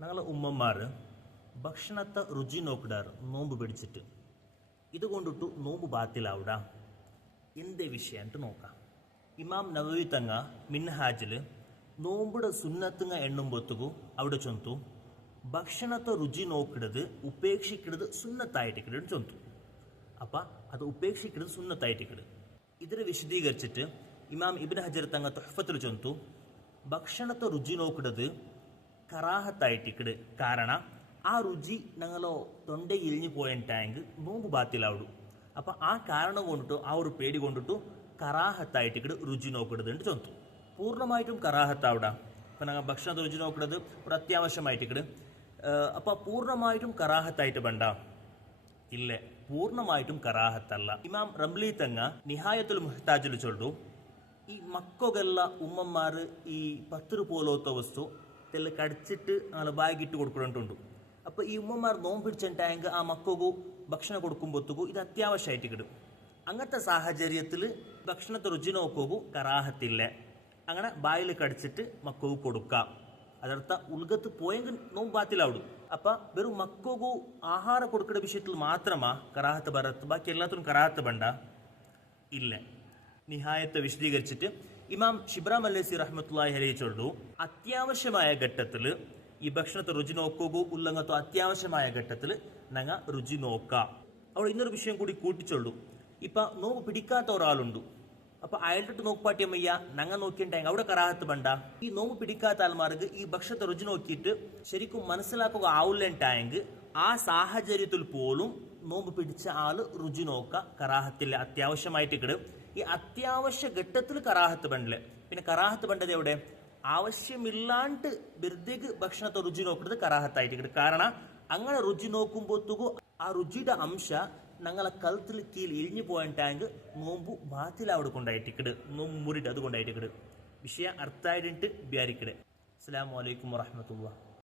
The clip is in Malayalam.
ഞങ്ങളെ ഉമ്മമാർ ഭക്ഷണത്തെ രുചി നോക്കിടാറ് നോമ്പ് പിടിച്ചിട്ട്. ഇതുകൊണ്ടിട്ട് നോമ്പ് ബാത്തിലാവിട എന്തേ വിഷയം എന്നിട്ട് നോക്കാം. ഇമാം നവവി തങ്ങ മിൻഹാജിൽ നോമ്പുടെ സുന്നത്തുങ്ങ എണ്ണുമ്പോത്തുകു അവിടെ ചൊന്തു ഭക്ഷണത്തെ രുചി നോക്കിടത് ഉപേക്ഷിക്കിടത് സുന്നത്തായിട്ടിക്കിടന്ന് ചൊന്തു. അപ്പം അത് ഉപേക്ഷിക്കിടത് സുന്നത്തായിട്ടിക്കിട്. ഇതിനെ വിശദീകരിച്ചിട്ട് ഇമാം ഇബ്നു ഹജർ തങ്ങ തുഹ്ഫത്തിൽ ചൊന്തു ഭക്ഷണത്തെ രുചി നോക്കിടത് കറാഹത്തായിട്ടിക്കിട്. കാരണം ആ രുചി ഞങ്ങളോ തൊണ്ടയിൽ ഇരിഞ്ഞു പോയിട്ടായെങ്കിൽ നോമ്പ് ബാത്തിലാവിടും. അപ്പം ആ കാരണം കൊണ്ടിട്ട് ആ ഒരു പേടി കൊണ്ടിട്ട് കറാഹത്തായിട്ടിക്കിട് രുചി നോക്കിടതുണ്ട് ചൊന്തു. പൂർണ്ണമായിട്ടും കറാഹത്താവിടാം. ഇപ്പം ഞങ്ങൾ ഭക്ഷണത്തെ രുചി നോക്കിടത് ഒരു അത്യാവശ്യമായിട്ടിക്കിട്. അപ്പം പൂർണ്ണമായിട്ടും കറാഹത്തായിട്ട് വേണ്ട ഇല്ല, പൂർണ്ണമായിട്ടും കറാഹത്തല്ല. ഇമാം റംലി തങ്ങ നിഹായത്തുൽ മുഹ്താജിൽ ചൊല്ലു ഈ മക്കൊകെല്ല ഉമ്മമാർ ഈ പത്തിറ് പോലത്തെ വസ്തു തെല്ല കടിച്ചിട്ട് ഞങ്ങൾ ബാഗിട്ട് കൊടുക്കുന്നുണ്ട്. അപ്പോൾ ഈ ഉമ്മമാർ നോമ്പിടിച്ചിട്ടായെങ്കിൽ ആ മക്കൾക്കു ഭക്ഷണം കൊടുക്കുമ്പോഴത്തേക്കു ഇത് അത്യാവശ്യമായിട്ട് കിടും. അങ്ങനത്തെ സാഹചര്യത്തിൽ ഭക്ഷണത്തെ രുചി നോക്കൂ കറാഹത്തില്ല. അങ്ങനെ ബായിൽ കടിച്ചിട്ട് മക്കൾക്ക് കൊടുക്കാം. അതർത്ഥ ഉൾഗത്ത് പോയെങ്കിൽ നോമ്പ് ബാത്തിലാവിടും. അപ്പം വെറും മക്കൾക്കു ആഹാരം കൊടുക്കുന്ന വിഷയത്തിൽ മാത്രമാ കറാഹത്ത് ബറത്ത്, ബാക്കി എല്ലാത്തിനും കറാഹത്ത് വേണ്ട ഇല്ല. നിഹായത്തെ വിശദീകരിച്ചിട്ട് ഇമാം ഷിബ്രാം അല്ലസി റഹ്മത്തുള്ളാഹി അലൈഹി ചൊല്ലു അത്യാവശ്യമായ ഘട്ടത്തിൽ ഈ ഭക്ഷണത്തെ രുചി നോക്കൂ ഉള്ളങ്ങത്തോ അത്യാവശ്യമായ ഘട്ടത്തിൽ ഞങ്ങൾ രുചി നോക്കാം. അവിടെ ഇന്നൊരു വിഷയം കൂടി കൂട്ടിച്ചൊല്ലു. ഇപ്പം നോമ്പ് പിടിക്കാത്ത ഒരാളുണ്ട്. അപ്പം അയാളുടെ നോക്കുപാട്ടിയമ്മയ്യ ഞങ്ങൾ നോക്കിയിട്ടുണ്ടെങ്കിൽ അവിടെ കറാഹത്ത് വേണ്ട. ഈ നോമ്പ് പിടിക്കാത്ത ആൾമാർക്ക് ഈ ഭക്ഷണത്തെ രുചി നോക്കിയിട്ട് ശരിക്കും മനസ്സിലാക്കുക ആവില്ലണ്ടായെങ്കിൽ ആ സാഹചര്യത്തിൽ പോലും നോമ്പ് പിടിച്ച ആൾ രുചി നോക്കുക കറാഹത്തില്ല, അത്യാവശ്യമായിട്ട് കിടും. ഈ അത്യാവശ്യ ഘട്ടത്തിൽ കറാഹത്ത് വേണ്ടില്ല. പിന്നെ കറാഹത്ത് വേണ്ടത് എവിടെ? ആവശ്യമില്ലാണ്ട് വെറുതെ ഭക്ഷണത്തെ രുചി നോക്കുന്നത് കറാഹത്തായിട്ട് കിട്ടും. കാരണം അങ്ങനെ രുചി നോക്കുമ്പോഴത്തേക്കും ആ രുചിയുടെ അംശ ഞങ്ങളെ കഴുത്തിൽ കീഴിൽ ഇഴിഞ്ഞു പോയിട്ടായെങ്കിൽ നോമ്പ് ബാത്തിൽ അവിടെ കൊണ്ടായിട്ടിക്കിട്, നോമ്പ് മുറിയിട്ട് അത് കൊണ്ടായിട്ടിക്കിട്. വിഷയം അർത്ഥമായിട്ട് വിചാരിക്കിട്. അസ്സലാമു അലൈക്കും വറഹ്മത്തുള്ളാഹി.